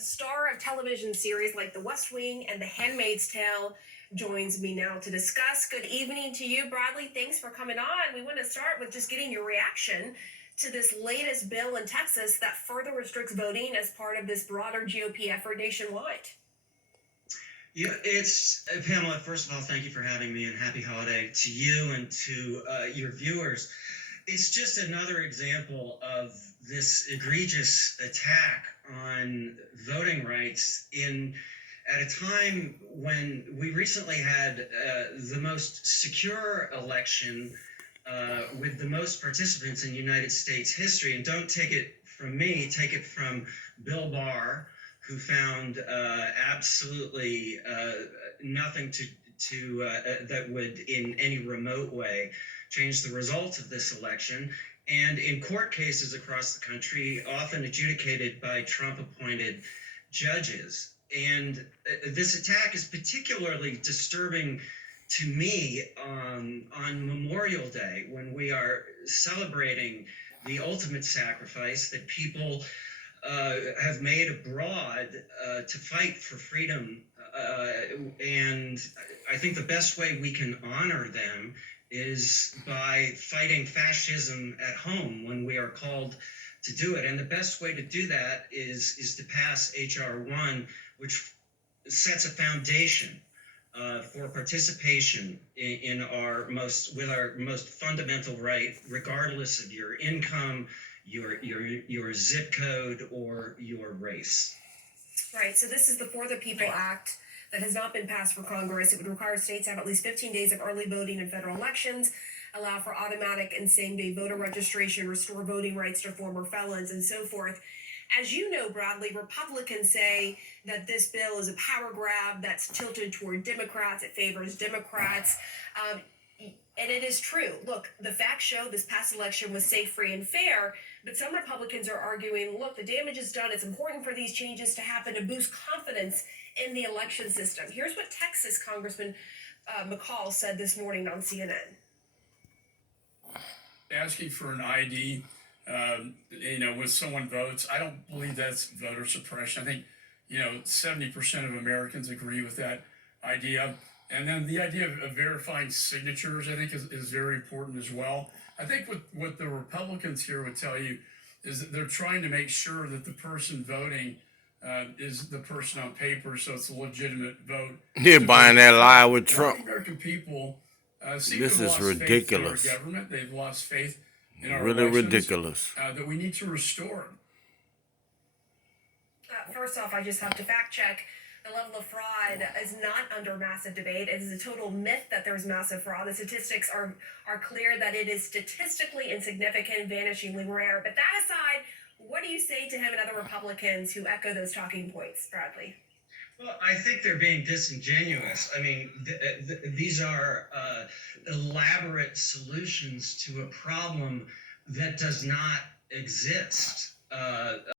star of television series like The West Wing and The Handmaid's Tale, joins me now to discuss. Good evening to you, Bradley. Thanks for coming on. We want to start with just getting your reaction to this latest bill in Texas that further restricts voting as part of this broader GOP effort nationwide. Yeah, it's Pamela. First of all, thank you for having me, and happy holiday to you and to your viewers. It's just another example of this egregious attack on voting rights at a time when we recently had the most secure election with the most participants in United States history. And don't take it from me, take it from Bill Barr, who found absolutely nothing that would in any remote way change the results of this election. And in court cases across the country, often adjudicated by Trump-appointed judges. And this attack is particularly disturbing to me on Memorial Day, when we are celebrating the ultimate sacrifice that people have made abroad to fight for freedom. And I think the best way we can honor them is by fighting fascism at home when we are called to do it. And the best way to do that is to pass H.R. 1, which sets a foundation for participation in our most fundamental right, regardless of your income, your zip code, or your race. Right. So this is the For the People Act that has not been passed for Congress. It would require states to have at least 15 days of early voting in federal elections, allow for automatic and same-day voter registration, restore voting rights to former felons, and so forth. As you know, Bradley, Republicans say that this bill is a power grab that's tilted toward Democrats. It favors Democrats. And it is true. Look, the facts show this past election was safe, free, and fair. But some Republicans are arguing, look, the damage is done. It's important for these changes to happen to boost confidence in the election system. Here's what Texas Congressman McCall said this morning on CNN. Asking for an ID, when someone votes, I don't believe that's voter suppression. I think, 70% of Americans agree with that idea. And then the idea of verifying signatures, I think, is very important as well. I think what the Republicans here would tell you is that they're trying to make sure that the person voting is the person on paper, so it's a legitimate vote. They're buying that lie with Trump. The American people seem This to have is lost ridiculous. faith in our government. They've lost faith in our Really elections, ridiculous. that we need to restore. First off, I just have to fact check. The level of fraud is not under massive debate. It is a total myth that there's massive fraud. The statistics are clear that it is statistically insignificant, vanishingly rare. But that aside, what do you say to him and other Republicans who echo those talking points, Bradley? Well, I think they're being disingenuous. I mean, these are elaborate solutions to a problem that does not exist.